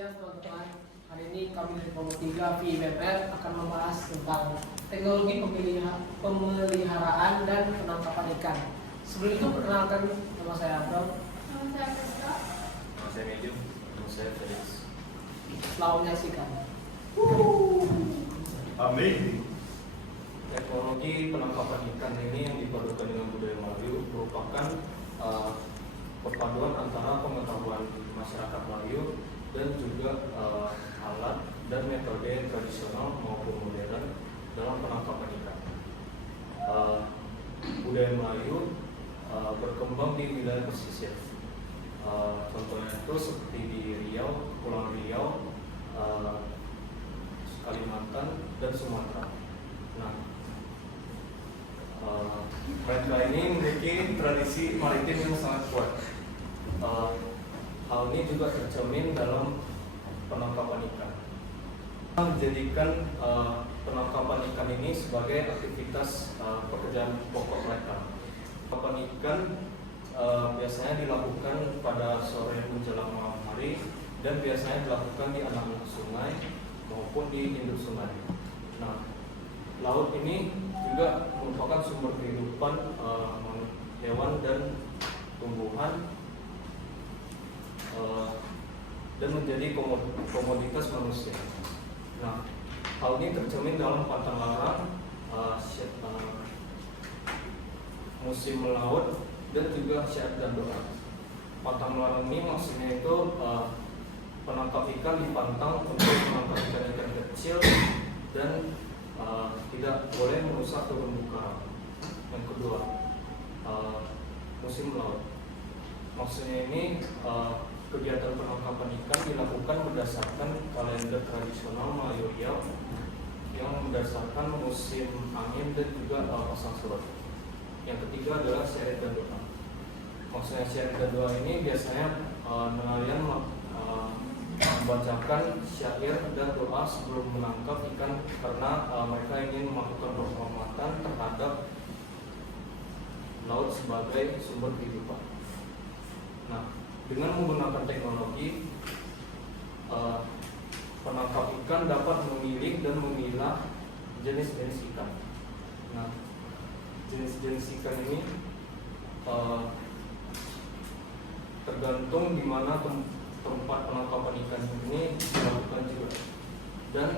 siang teman-teman. Hari ini kami dari kelompok 3 VMMR akan membahas tentang teknologi pemeliharaan dan penangkapan ikan. Sebelum itu perkenalkan, nama saya Abram. Nama saya Krisna. Nama saya Medium. Nama saya Felix. Selamat menyaksikan. Amin. Teknologi penangkapan ikan ini yang dipadukan dengan budaya Melayu merupakan perpaduan antara pengetahuan masyarakat Melayu dan juga alat dan metode tradisional maupun modern dalam penangkapan ikan. Budaya Melayu berkembang di wilayah pesisir. Contohnya itu seperti di Riau, Pulau Riau, Kalimantan, dan Sumatera. Nah, mereka ini memiliki tradisi maritim yang sangat kuat. Hal ini juga tercermin dalam penangkapan ikan. Menjadikan penangkapan ikan ini sebagai aktivitas pekerjaan pokok mereka. Penangkapan ikan biasanya dilakukan pada sore menjelang malam hari dan biasanya dilakukan di anak-anak sungai maupun di induk sungai. Nah, laut ini juga merupakan sumber kehidupan hewan dan tumbuhan dan menjadi komoditas manusia. Nah, hal ini tercermin dalam pantang larang, musim melaut, dan juga syair dan doa. Pantang larang ini maksudnya itu penangkap ikan dipantang untuk menangkap ikan-ikan kecil dan tidak boleh merusak terumbu karang. Yang kedua, musim melaut. Maksudnya ini kegiatan penangkapan ikan dilakukan berdasarkan kalender tradisional Melayu Riau yang berdasarkan musim angin dan juga pasang surut. Yang ketiga adalah syair dan doa. Maksudnya syair dan doa ini biasanya nelayan membacakan syair dan doa sebelum menangkap ikan karena mereka ingin melakukan penghormatan terhadap laut sebagai sumber kehidupan. Nah, dengan menggunakan teknologi, penangkap ikan dapat memilih dan memilah jenis-jenis ikan. Nah, jenis-jenis ikan ini tergantung di mana tempat penangkapan ikan ini dilakukan juga, dan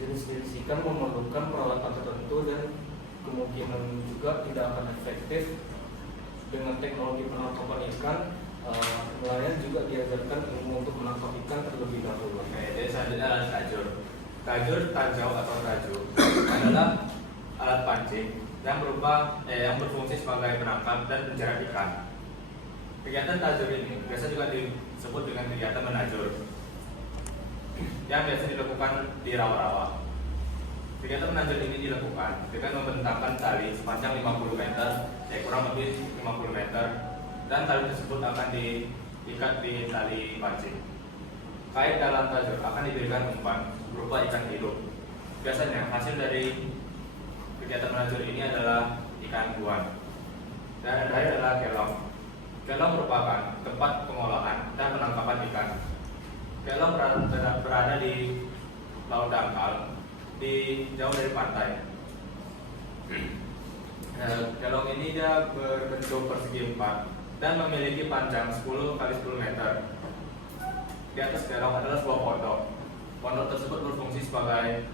jenis-jenis ikan memerlukan peralatan tertentu dan kemungkinan juga tidak akan efektif. Dengan teknologi penangkapan ikan, nelayan juga diajarkan ilmu untuk menangkap ikan terlebih dahulu. Oke, jadi selanjutnya adalah kajur. Kajur, tanjau atau raju adalah alat pancing yang berfungsi sebagai penangkap dan penjara ikan. Kegiatan tajur ini biasa juga disebut dengan kegiatan menajur yang biasa dilakukan di rawa-rawa. Kegiatan menajur ini dilakukan dengan membentangkan tali sepanjang 50 meter, kurang lebih 50 meter, dan tali tersebut akan diikat di tali pancing. Kait dalam tajur akan diberikan umpan berupa ikan hidup. Biasanya hasil dari kegiatan menajur ini adalah ikan buan. Dan yang terakhir adalah kelong. Kelong merupakan tempat pengolahan dan penangkapan ikan. Kelong berada di laut dangkal, jauh dari pantai. Kelong ini dia berbentuk persegi 4 dan memiliki panjang 10 x 10 meter. Di atas kelong adalah sebuah pondok. Pondok tersebut berfungsi sebagai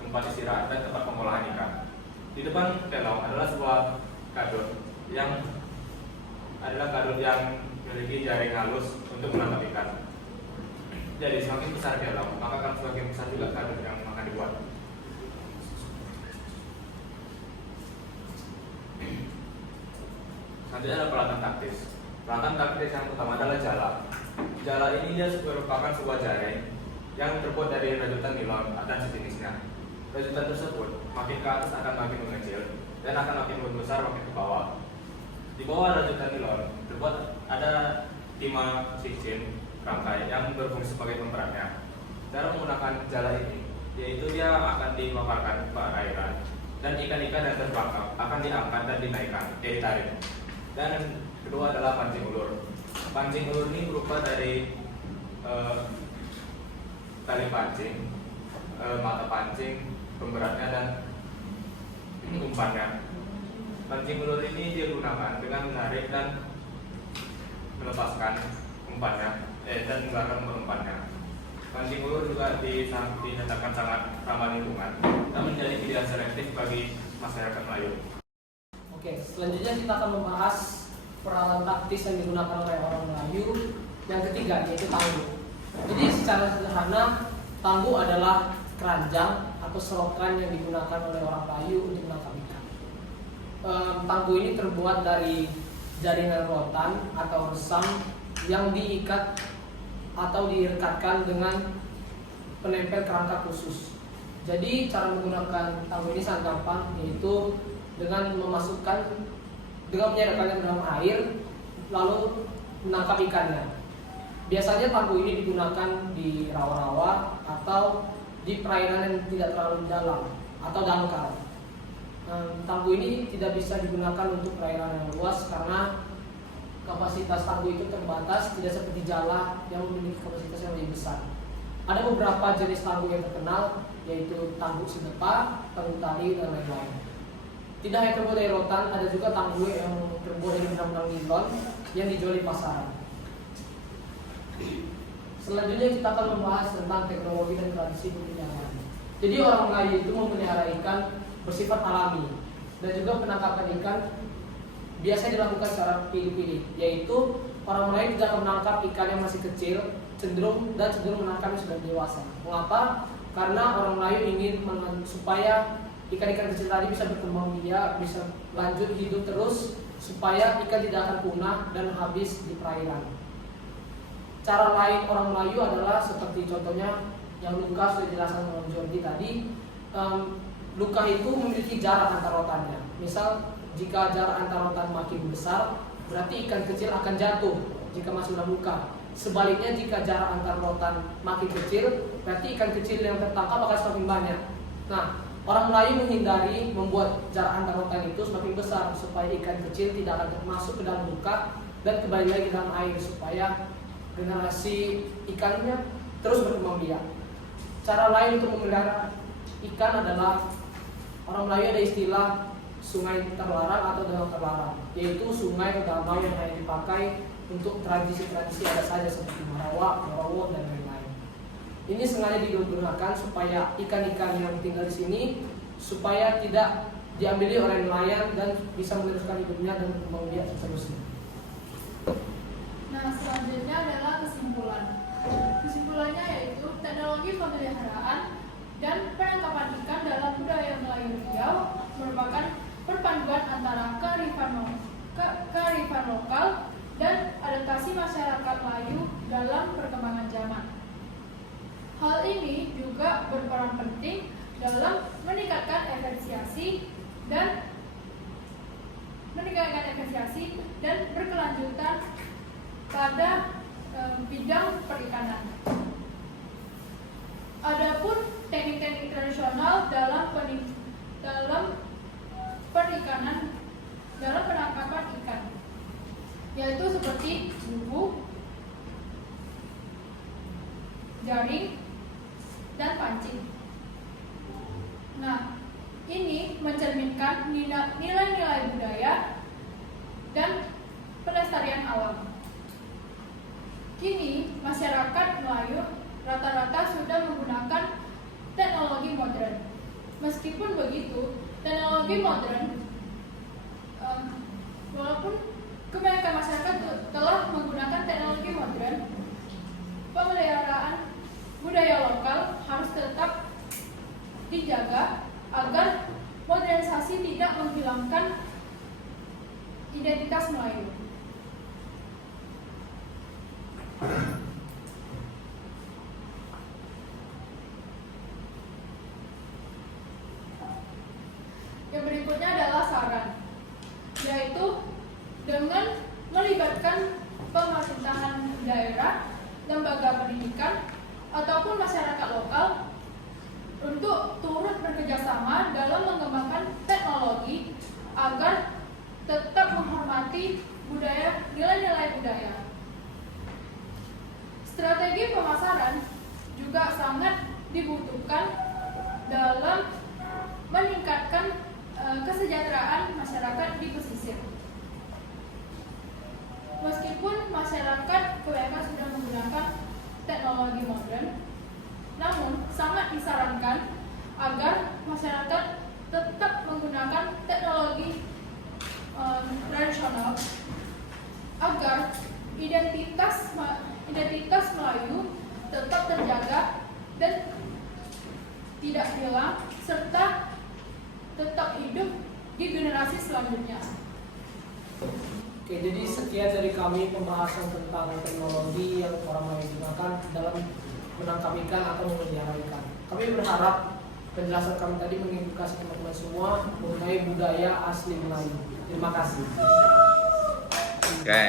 tempat istirahat dan tempat pengolahan ikan. Di depan kelong adalah sebuah kadut yang memiliki jaring halus untuk menangkap ikan. Jadi semakin besar kelong, maka akan semakin besar juga kadut yang akan dibuat. Selanjutnya adalah peralatan taktis. Peralatan taktis yang pertama adalah jala. Jala ini dia merupakan sebuah jaring yang terbuat dari rajutan nilon dan sejenisnya. Rajutan tersebut makin ke atas akan makin mengecil dan akan makin membesar makin ke bawah. Di bawah rajutan nilon terbuat ada 5 cincin rangkai yang berfungsi sebagai pemberatnya. Cara menggunakan jala ini yaitu dia akan dimaparkan ke perairan dan ikan-ikan yang terperangkap akan diangkat dan dinaikkan, ditarik. Dan kedua adalah pancing ulur. Pancing ulur ini berupa dari tali pancing, mata pancing, pemberatnya dan umpannya. Pancing ulur ini digunakan dengan menarik dan melepaskan umpannya dan menggunakan umpannya. Pancing ulur juga dinyatakan sangat ramah lingkungan dan menjadi pilihan selektif bagi masyarakat Melayu. Oke, selanjutnya kita akan membahas peralatan taktis yang digunakan oleh orang Melayu. Yang ketiga yaitu tangguh. Jadi secara sederhana, tangguh adalah keranjang atau selokan yang digunakan oleh orang Melayu untuk menangkap ikan. Tangguh ini terbuat dari jaringan rotan atau resam yang diikat atau direkatkan dengan penempel kerangka khusus. Jadi cara menggunakan tangguh ini sangat gampang, yaitu dengan menyerapkannya ke dalam air lalu menangkap ikannya. Biasanya tangguh ini digunakan di rawa-rawa atau di perairan yang tidak terlalu dalam atau dangkal. Tangguh ini tidak bisa digunakan untuk perairan yang luas karena kapasitas tangguh itu terbatas, tidak seperti jala yang memiliki kapasitas yang lebih besar. Ada beberapa jenis tangguh yang terkenal, yaitu tangguh sedepa, tangguh tali, dan lain-lain. Tidak hanya terbuat dari rotan, ada juga tangguh yang terbuat dari benang-benang nilon yang dijual di pasaran. Selanjutnya kita akan membahas tentang teknologi dan tradisi pemeliharaan. Jadi orang Melayu itu memelihara ikan bersifat alami dan juga penangkapan ikan biasa dilakukan secara pilih-pilih, yaitu orang Melayu tidak menangkap ikan yang masih kecil, cenderung menangkap yang sudah dewasa. Mengapa? Karena orang Melayu ingin supaya ikan-ikan kecil tadi bisa berkembang biak, bisa lanjut hidup terus, supaya ikan tidak akan punah dan habis di perairan. Cara lain orang Melayu adalah seperti contohnya yang luka sudah dijelaskan oleh Jordi tadi. Luka itu memiliki jarak antar rotannya. Misal jika jarak antar rotan makin besar, berarti ikan kecil akan jatuh jika masuk dalam luka. Sebaliknya jika jarak antar rotan makin kecil, berarti ikan kecil yang tertangkap akan semakin banyak. Nah, orang Melayu menghindari membuat jarak antar rotan itu semakin besar supaya ikan kecil tidak akan masuk ke dalam luka dan kembali lagi ke dalam air supaya generasi ikannya terus berkembang biak. Cara lain untuk memelihara ikan adalah orang Melayu ada istilah sungai terlarang atau danau terlarang, yaitu sungai atau danau yang hanya dipakai untuk tradisi-tradisi ada saja seperti Marawa, Morowo, dan lain-lain. Ini sengaja digunakan supaya ikan-ikan yang tinggal di sini supaya tidak diambil oleh nelayan dan bisa meneruskan hidupnya dan berkembang biak seterusnya. Nah, selanjutnya adalah kesimpulan. Kesimpulannya yaitu teknologi pemeliharaan dan penangkapan ikan dalam budaya Melayu Riau merupakan perpaduan antara kearifan lokal dan adaptasi masyarakat Melayu dalam perkembangan zaman. Hal ini juga berperan penting dalam meningkatkan efisiensi dan berkelanjutan pada bidang perikanan. Adapun teknik-teknik tradisional dalam perikanan, dalam penangkapan ikan, yaitu seperti bubu, jaring, dan pancing. Nah, ini mencerminkan nilai-nilai budaya dan pelestarian alam. Kini, masyarakat Melayu rata-rata sudah menggunakan teknologi modern. Meskipun begitu, teknologi modern, walaupun kebanyakan masyarakat telah menggunakan teknologi modern, pemeliharaan budaya lokal harus tetap dijaga agar modernisasi tidak menghilangkan identitas Melayu. Yang berikutnya adalah saran, yaitu dengan melibatkan pemerintahan daerah, lembaga pendidikan, ataupun masyarakat lokal untuk turut bekerjasama dalam mengembangkan teknologi agar tetap menghormati nilai-nilai budaya. Strategi pemasaran juga sangat dibutuhkan dalam meningkatkan kesejahteraan masyarakat di pesisir. Meskipun masyarakat kebanyakan sudah menggunakan teknologi modern, namun sangat disarankan agar masyarakat tetap menggunakan teknologi tradisional agar identitas Melayu tetap terjaga dan tidak hilang serta tetap hidup di generasi selanjutnya. Oke, jadi sekian dari kami pembahasan tentang teknologi yang orang Melayu gunakan dalam menangkap ikan atau memelihara ikan. Kami berharap penjelasan kami tadi mengedukasi teman-teman semua mengenai budaya asli Melayu. Terima kasih. Oke.